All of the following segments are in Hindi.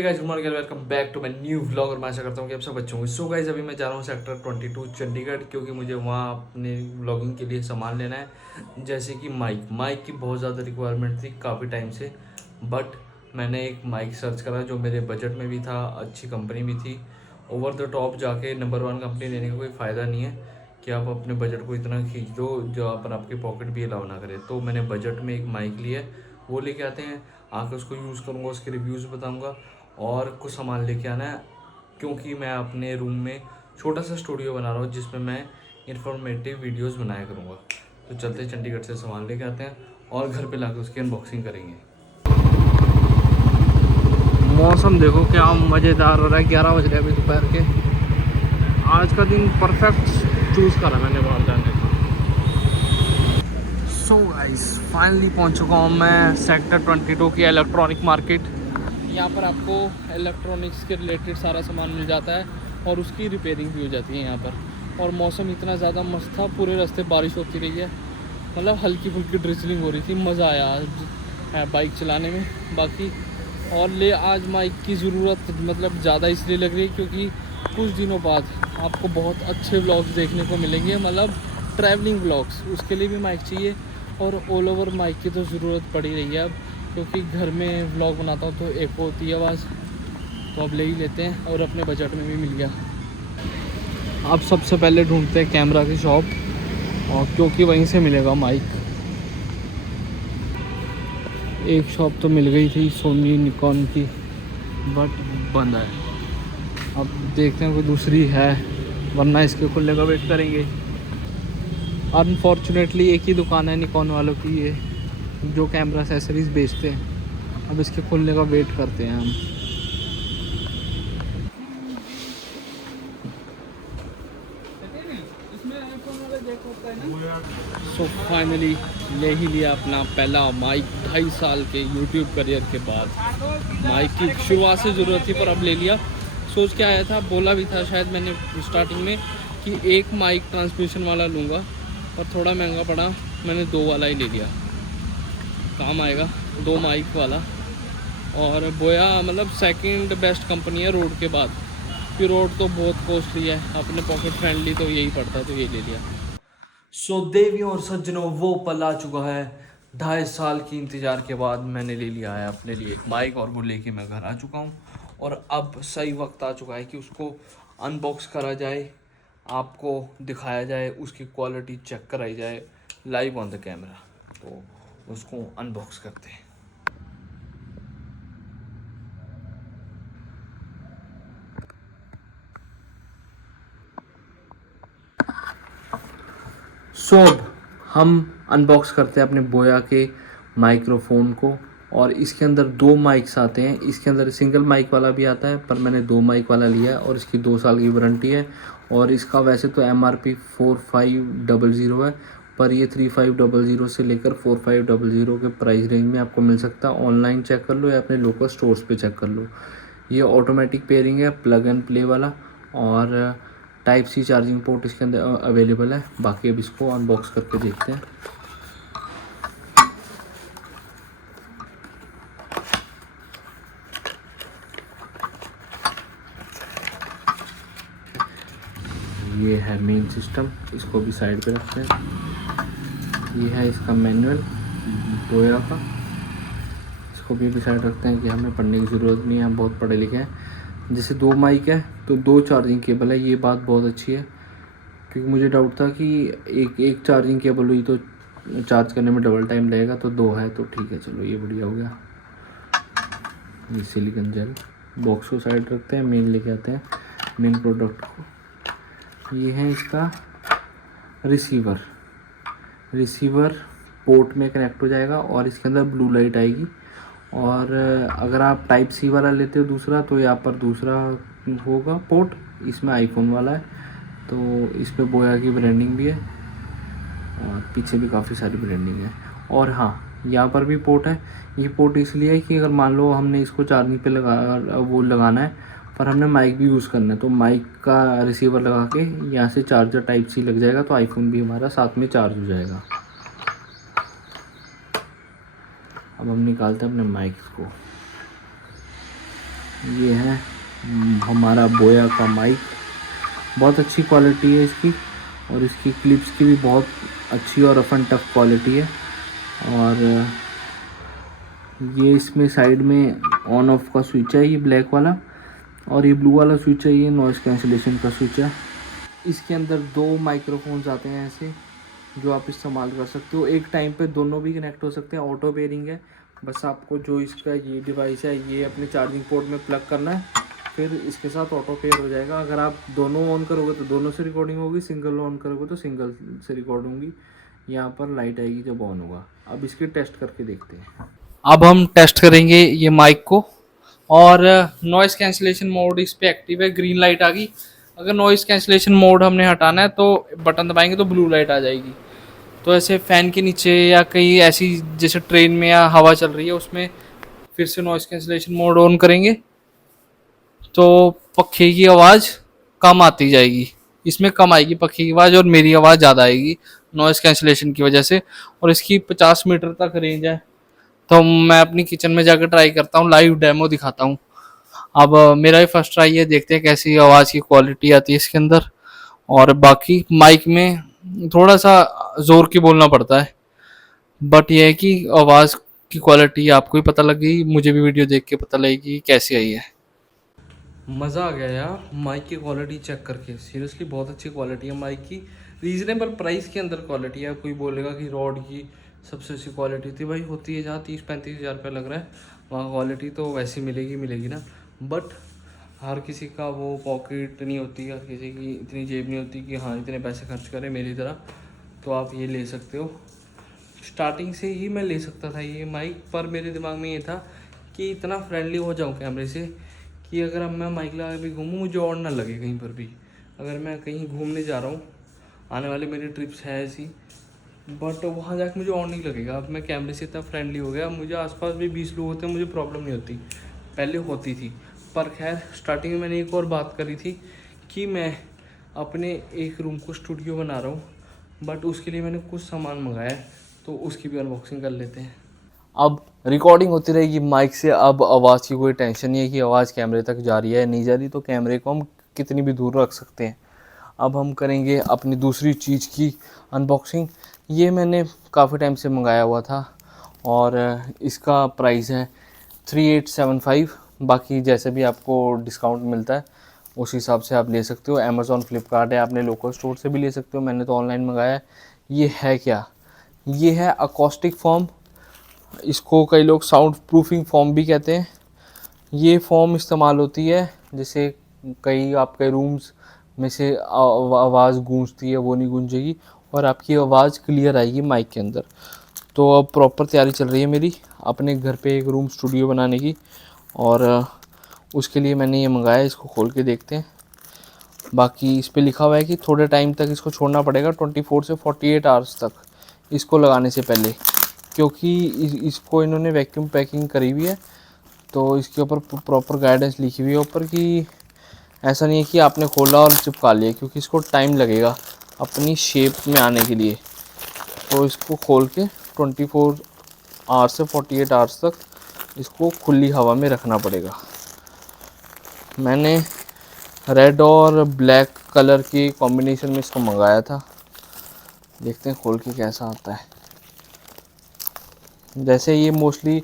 Hey guys, good morning, welcome back to my new vlog. और मैं आशा करता हूँ कि आप सब अच्छे होंगे। सो गाइस, अभी मैं जा रहा हूँ सेक्टर 22 चंडीगढ़, क्योंकि मुझे वहाँ अपने व्लॉगिंग के लिए सामान लेना है, जैसे कि माइक की बहुत ज़्यादा रिक्वायरमेंट थी काफ़ी टाइम से। बट मैंने एक माइक सर्च करा जो मेरे बजट में भी था, अच्छी कंपनी भी थी। ओवर द टॉप जाके नंबर 1 कंपनी लेने का कोई फ़ायदा नहीं है कि आप अपने बजट को इतना खींच दो जो पर आपके पॉकेट भी अलाउ ना करे। तो मैंने बजट में एक माइक लिया, वो लेके आते हैं, आके उसको यूज़ करूँगा, उसके रिव्यूज़ बताऊँगा और कुछ सामान लेके आना है, क्योंकि मैं अपने रूम में छोटा सा स्टूडियो बना रहा हूँ जिसमें मैं इंफॉर्मेटिव वीडियोस बनाया करूँगा। तो चलते चंडीगढ़ से सामान लेके आते हैं और घर पे लाके उसकी अनबॉक्सिंग करेंगे। मौसम देखो क्या मज़ेदार हो रहा है, 11 बज रहे हैं अभी दोपहर के। आज का दिन परफेक्ट चूज़ करा मैंने बाहर जाने का। सो गाइस, फाइनली पहुंच चुका हूँ मैं सेक्टर 22 की इलेक्ट्रॉनिक मार्केट। यहाँ पर आपको इलेक्ट्रॉनिक्स के रिलेटेड सारा सामान मिल जाता है और उसकी रिपेयरिंग भी हो जाती है यहाँ पर। और मौसम इतना ज़्यादा मस्त था, पूरे रास्ते बारिश होती रही है, मतलब हल्की फुल्की ड्रिजलिंग हो रही थी। मज़ा आया है बाइक चलाने में। बाकी और आज माइक की ज़रूरत मतलब ज़्यादा इसलिए लग रही है क्योंकि कुछ दिनों बाद आपको बहुत अच्छे व्लॉग्स देखने को मिलेंगे, मतलब ट्रैवलिंग व्लॉग्स, उसके लिए भी माइक चाहिए। और ऑल ओवर माइक की तो ज़रूरत पड़ ही रही है अब, क्योंकि घर में व्लॉग बनाता हूँ तो एक होती है आवाज़, तो अब ले ही लेते हैं। और अपने बजट में भी मिल गया। अब सबसे पहले ढूंढते हैं कैमरा की शॉप, और क्योंकि वहीं से मिलेगा माइक। एक शॉप तो मिल गई थी सोनी निकॉन की, बट बंद है। अब देखते हैं कोई दूसरी है, वरना इसके खुलने का वेट करेंगे। अनफॉर्चुनेटली एक ही दुकान है निकॉन वालों की, ये जो कैमरा एक्सेसरीज बेचते हैं। अब इसके खुलने का वेट करते हैं हम। सो फाइनली ले ही लिया अपना पहला माइक 2.5 साल के यूट्यूब करियर के बाद। माइक की शुरुआत से ज़रूरत थी पर अब ले लिया। सोच के आया था, बोला भी था शायद मैंने स्टार्टिंग में कि एक माइक ट्रांसमिशन वाला लूँगा, पर थोड़ा महंगा पड़ा, मैंने 2 वाला ही ले लिया। काम आएगा 2 माइक वाला। और बोया मतलब सेकंड बेस्ट कंपनी है रोड के बाद, फिर रोड तो बहुत कॉस्टली है, अपने पॉकेट फ्रेंडली तो यही पड़ता, तो ये ले लिया। सो देवियों और सज्जनों, वो पल आ चुका है। 2.5 साल की इंतज़ार के बाद मैंने ले लिया है अपने लिए एक माइक, और वो लेके मैं घर आ चुका हूँ। और अब सही वक्त आ चुका है कि उसको अनबॉक्स करा जाए, आपको दिखाया जाए, उसकी क्वालिटी चेक कराई जाए लाइव ऑन द कैमरा। तो उसको अनबॉक्स करते हैं। सो अब हम अनबॉक्स करते हैं अपने बोया के माइक्रोफोन को। और इसके अंदर 2 माइक्स आते हैं। इसके अंदर सिंगल माइक वाला भी आता है, पर मैंने 2 माइक वाला लिया है और इसकी 2 साल की वारंटी है। और इसका वैसे तो MRP 4500 है, पर ये 3500 से लेकर 4500 के प्राइस रेंज में आपको मिल सकता है। ऑनलाइन चेक कर लो या अपने लोकल स्टोर्स पे चेक कर लो। ये ऑटोमेटिक पेयरिंग है, प्लग एंड प्ले वाला, और टाइप सी चार्जिंग पोर्ट इसके अंदर अवेलेबल है। बाकी अब इसको अनबॉक्स करके देखते हैं। ये है मेन सिस्टम, इसको भी साइड पे रखते हैं। ये है इसका मैनुअल बोया का, इसको भी साइड रखते हैं कि हमें पढ़ने की ज़रूरत नहीं है, हम बहुत पढ़े लिखे हैं। जैसे 2 माइक है तो 2 चार्जिंग केबल है, ये बात बहुत अच्छी है, क्योंकि मुझे डाउट था कि एक चार्जिंग केबल हुई तो चार्ज करने में डबल टाइम लगेगा, तो 2 है तो ठीक है, चलो ये बढ़िया हो गया। ये सिलिकॉन जेल, बॉक्स को साइड रखते हैं, मेन लेके आते हैं मेन प्रोडक्ट को। ये है इसका रिसीवर पोर्ट में कनेक्ट हो जाएगा और इसके अंदर ब्लू लाइट आएगी। और अगर आप टाइप सी वाला लेते हो दूसरा, तो यहाँ पर दूसरा होगा पोर्ट, इसमें आईफोन वाला है, तो इस पर बोया की ब्रांडिंग भी है और पीछे भी काफ़ी सारी ब्रांडिंग है। और हाँ, यहाँ पर भी पोर्ट है। ये पोर्ट इसलिए है कि अगर मान लो हमने इसको चार्जिंग पे लगाना है, पर हमने माइक भी यूज़ करना है, तो माइक का रिसीवर लगा के यहाँ से चार्जर टाइप सी लग जाएगा, तो आईफोन भी हमारा साथ में चार्ज हो जाएगा। अब हम निकालते हैं अपने माइक को। ये है हमारा बोया का माइक। बहुत अच्छी क्वालिटी है इसकी, और इसकी क्लिप्स की भी बहुत अच्छी और रफ एंड टफ क्वालिटी है। और ये इसमें साइड में ऑन ऑफ का स्विच है, ये ब्लैक वाला, और ये ब्लू वाला स्विच है, ये नॉइज़ कैंसिलेशन का स्विच है। इसके अंदर 2 माइक्रोफोन्स आते हैं ऐसे, जो आप इस्तेमाल कर सकते हो। एक टाइम पे दोनों भी कनेक्ट हो सकते हैं, ऑटो पेयरिंग है। बस आपको जो इसका ये डिवाइस है, ये अपने चार्जिंग पोर्ट में प्लग करना है, फिर इसके साथ ऑटो पेयर हो जाएगा। अगर आप दोनों ऑन करोगे तो दोनों से रिकॉर्डिंग होगी, सिंगल ऑन करोगे तो सिंगल से रिकॉर्ड होगी। यहाँ पर लाइट आएगी जब ऑन होगा। अब इसकी टेस्ट करके देखते हैं। अब हम टेस्ट करेंगे ये माइक को, और नॉइज़ कैंसिलेशन मोड इस पे एक्टिव है, ग्रीन लाइट आ गई। अगर नॉइज़ कैंसिलेशन मोड हमने हटाना है तो बटन दबाएंगे तो ब्लू लाइट आ जाएगी। तो ऐसे फ़ैन के नीचे या कहीं ऐसी जैसे ट्रेन में या हवा चल रही है उसमें फिर से नॉइज़ कैंसिलेशन मोड ऑन करेंगे तो पखे की आवाज़ कम आती जाएगी। इसमें कम आएगी पखे की आवाज़ और मेरी आवाज़ ज़्यादा आएगी नॉइज़ कैंसिलेशन की वजह से। और इसकी 50 मीटर तक रेंज है। तो मैं अपनी किचन में जाकर ट्राई करता हूँ, लाइव डेमो दिखाता हूँ। अब मेरा ही फर्स्ट ट्राई है, देखते हैं कैसी आवाज़ की क्वालिटी आती है इसके अंदर। और बाकी माइक में थोड़ा सा ज़ोर की बोलना पड़ता है, बट ये है कि आवाज़ की क्वालिटी आपको ही पता लगेगी, मुझे भी वीडियो देख के पता लगेगी कैसी आई है। मज़ा आ गया यार माइक की क्वालिटी चेक करके, सीरियसली बहुत अच्छी क्वालिटी है माइक की। रीज़नेबल प्राइस के अंदर क्वालिटी है। कोई बोलेगा कि रॉड की सबसे अच्छी क्वालिटी थी, भाई होती है जहाँ 30-35 हज़ार रुपये लग रहा है वहाँ क्वालिटी तो वैसी मिलेगी ना। बट हर किसी का वो पॉकेट नहीं होती, हर किसी की इतनी जेब नहीं होती कि हाँ इतने पैसे खर्च करें मेरी तरह। तो आप ये ले सकते हो। स्टार्टिंग से ही मैं ले सकता था ये माइक, पर मेरे दिमाग में ये था कि इतना फ्रेंडली हो जाऊँ कैमरे से कि अगर अब मैं माइक लगा के भी घूमूँ मुझे और ना लगे कहीं पर भी। अगर मैं कहीं घूमने जा रहा हूँ, आने वाली मेरी ट्रिप्स है ऐसी, बट वहाँ जाकर मुझे और नहीं लगेगा। अब मैं कैमरे से इतना फ्रेंडली हो गया, मुझे आसपास भी 20 लोग होते हैं मुझे प्रॉब्लम नहीं होती, पहले होती थी। पर खैर स्टार्टिंग में मैंने एक और बात करी थी कि मैं अपने एक रूम को स्टूडियो बना रहा हूँ, बट उसके लिए मैंने कुछ सामान मंगाया है, तो उसकी भी अनबॉक्सिंग कर लेते हैं। अब रिकॉर्डिंग होती रहेगी माइक से। अब आवाज़ की कोई टेंशन नहीं है कि आवाज़ कैमरे तक जा रही है नहीं जा रही, तो कैमरे को हम कितनी भी दूर रख सकते हैं। अब हम करेंगे अपनी दूसरी चीज़ की अनबॉक्सिंग। ये मैंने काफ़ी टाइम से मंगाया हुआ था और इसका प्राइस है 3875। बाकी जैसे भी आपको डिस्काउंट मिलता है उस हिसाब से आप ले सकते हो। अमेज़ॉन, फ्लिपकार्ट है, आपने लोकल स्टोर से भी ले सकते हो, मैंने तो ऑनलाइन मंगाया है। ये है क्या? ये है अकॉस्टिक फॉर्म। इसको कई लोग साउंड प्रूफिंग फॉर्म भी कहते हैं। ये फॉर्म इस्तेमाल होती है जैसे कई आपके रूम्स में से आवाज़ गूंजती है वो नहीं गूंजेगी और आपकी आवाज़ क्लियर आएगी माइक के अंदर। तो अब प्रॉपर तैयारी चल रही है मेरी अपने घर पे एक रूम स्टूडियो बनाने की, और उसके लिए मैंने ये मंगाया है। इसको खोल के देखते हैं। बाकी इस पे लिखा हुआ है कि थोड़े टाइम तक इसको छोड़ना पड़ेगा, 24 से 48 आवर्स तक इसको लगाने से पहले, क्योंकि इसको इन्होंने वैक्यूम पैकिंग करी हुई है। तो इसके ऊपर प्रॉपर गाइडेंस लिखी हुई है ऊपर कि ऐसा नहीं है कि आपने खोला और चिपका लिया, क्योंकि इसको टाइम लगेगा अपनी शेप में आने के लिए। तो इसको खोल के 24 आवर्स से 48 आवर्स तक इसको खुली हवा में रखना पड़ेगा। मैंने रेड और ब्लैक कलर की कॉम्बिनेशन में इसको मंगाया था। देखते हैं खोल के कैसा आता है। जैसे ये मोस्टली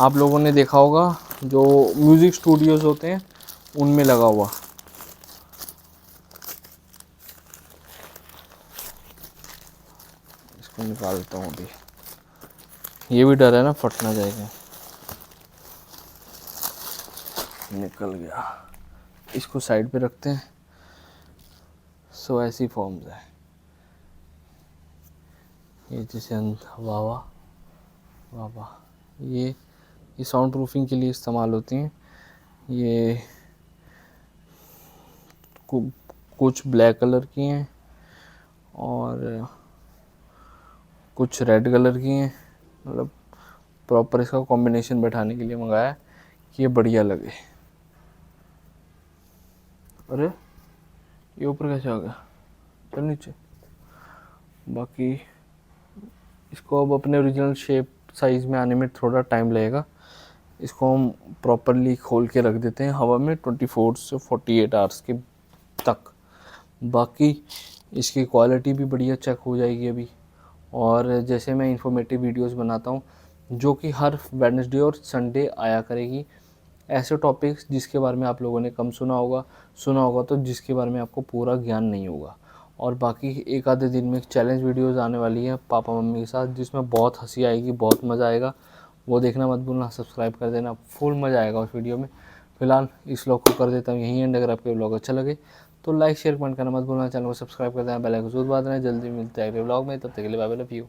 आप लोगों ने देखा होगा जो म्यूज़िक स्टूडियोज़ होते हैं उनमें लगा हुआ। इसको निकालता हूँ अभी, ये भी डर है ना फट ना जाएगा। निकल गया। इसको साइड पे रखते हैं। सो ऐसी फॉर्म्स है ये, जिसे वाह वाह वाह, ये साउंड प्रूफिंग के लिए इस्तेमाल होती हैं। ये कुछ ब्लैक कलर की हैं और कुछ रेड कलर की हैं। मतलब प्रॉपर इसका कॉम्बिनेशन बैठाने के लिए मंगाया है कि ये बढ़िया लगे। अरे ये ऊपर कैसे आ गया? चल नीचे। बाकी इसको अब अपने ओरिजिनल शेप साइज़ में आने में थोड़ा टाइम लगेगा, इसको हम प्रॉपरली खोल के रख देते हैं हवा में 24 से 48 आवर्स के तक। बाकी इसकी क्वालिटी भी बढ़िया चेक हो जाएगी अभी। और जैसे मैं इन्फॉर्मेटिव वीडियोस बनाता हूँ जो कि हर वेडनेसडे और संडे आया करेगी, ऐसे टॉपिक्स जिसके बारे में आप लोगों ने कम सुना होगा तो जिसके बारे में आपको पूरा ज्ञान नहीं होगा। और बाकी एक आधे दिन में चैलेंज वीडियोस आने वाली हैं पापा मम्मी के साथ, जिसमें बहुत हंसी आएगी, बहुत मज़ा आएगा। वो देखना मत भूलना, सब्सक्राइब कर देना, फुल मज़ा आएगा उस वीडियो में। फिलहाल इस व्लॉग को कर देता हूँ यहीं एंड। अगर आपके व्लॉग अच्छा लगे तो लाइक शेयर कमेंट करना मत भूलना, चैनल को सब्सक्राइब कर देना, बेल आइकन जरूर दबा देना। जल्दी मिलते हैं अगले व्लॉग में, तब तक के लिए बाय बाय, लव यू।